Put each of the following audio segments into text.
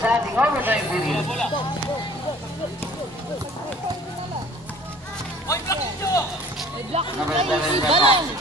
sa ating overtime period. Number 7, Gasol.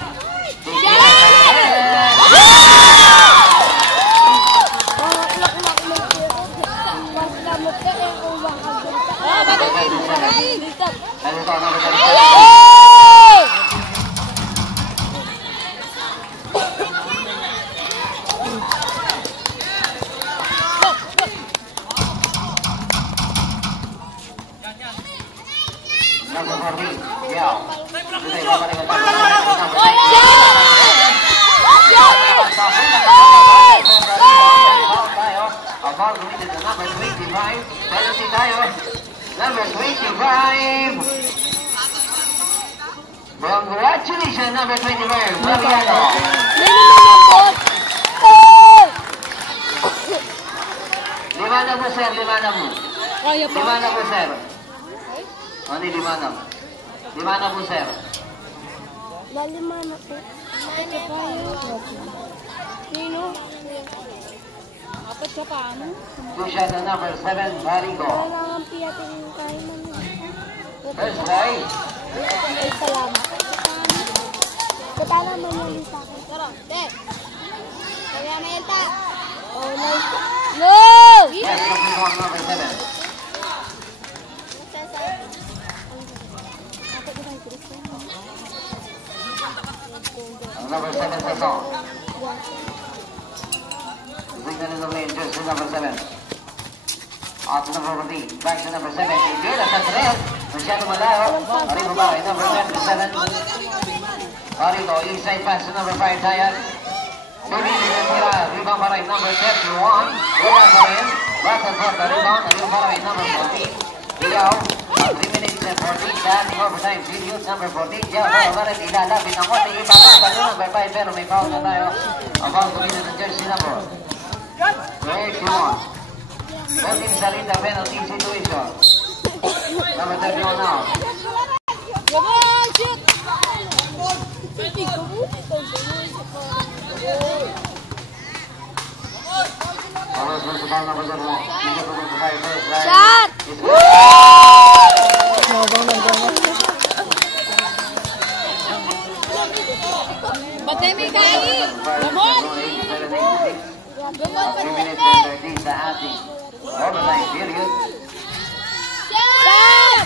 Number 14, Yao. Ball committed to number 25. Penalty tayo. Number 25. Congratulations, number 25. Mariano. Lima na po, sir. Lima na po. Lima na po, sir. Ano yung lima na? Lima na po, sir. Lima na po. Nino? Apat ka pa, ano? Two shot on number 7, Barigo. Kailangan piyatin yung kain namin. First try. Ay, salamat. Kita naman yung sa akin. Tara, te. Kaya may enta. Oh, nice. No! Yes, complete on number 7. Number 7 sa song. Signal in the lane, jersey number 7. Out to number 14, back to number 7. Good, that's the red. Masyado malayo. Marigo ba kay number 27. Marigo, inside pass to number 5, Dayan. Bumili na tira, rebound para kay number 31. Wala pa rin. Back and forth, rebound. Rebound para kay number 14. Ilaw. 3 minutes and 14. Dahil overtime period, number 14. Diyan, para ilalapit ang konti. Ipapasa nyo number 5, pero may foul na tayo. Ang foul kumita ng jersey number 31. Working Salita penalty situation. Number 31 now. Shot! Batay may kain! Gamon! Gamon! 3 minutes and 13 sa ating overtime period. Shot!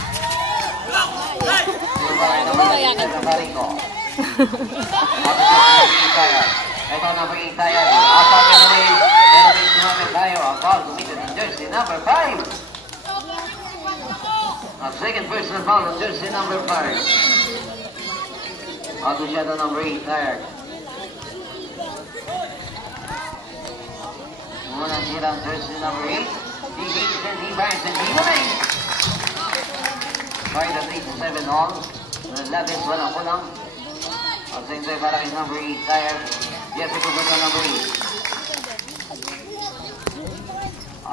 Ito na po yung tayo. Asa penalty. Penalty sumamit tayo. Ang foul committed in jersey number 5. Ang second personal foul on jersey number 5. Auto shadow number 8. Tired. Munang sirang jersey number 8. He hits and he bangs and he remains. Right at 8-7 all. Labis walang kulang. Ang same time para kay number 8. Tired. Yes, ito ba sa number 8?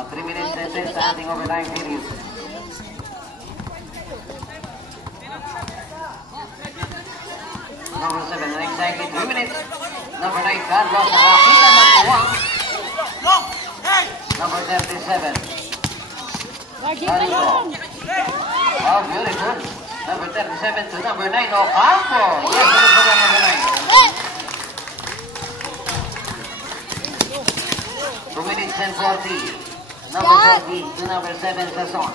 3 minutes and 10 sa ating overtime period. Number 7, and exactly 3 minutes. Number 9, Carlos, nakakita ng uwang. Number 37. Barigo. Oh, beautiful. Number 37 to number 9, Ocampo. Yes, ito ba sa number 9? 2 minutes and 40. Number 40 to number 7, Sasson.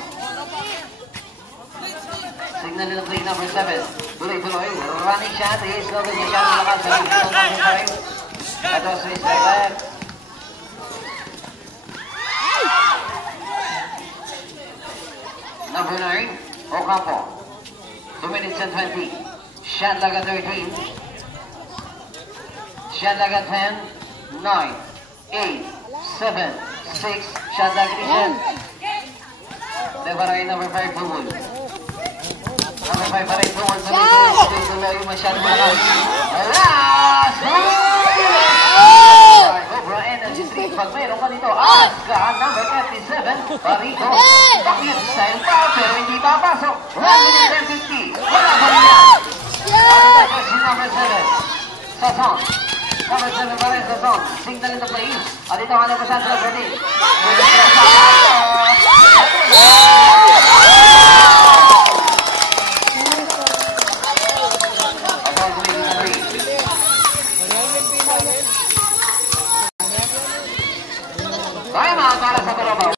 Signal in the play, number 7. Tuloy-tuloy. Running shot. Is no good. Masyado malakas. Sa number 5. Ito, Swiss back. Number 9, Ocampo. 2 minutes and 20. Shot like a 13. Shot like a 10. 9, 8, 7, 6. Shot like a 10. Levaray number 5, Bumul. Number 5 pa rin, Bumul. Tuloy-tuloy. Masyado malakas. Alas! Cobra Energy 3. Pag mayroon ka dito, Aska, number 57. Barigo. Bakit sa yung foul, pero hindi papasok. 1 minute and 50. Wala pa rin yan. Jersey number 7. Sasson. Number 7 pa rin, Sasson. Signal in the play. At ito, ano pa sa number 8. Time out para sa Coroba.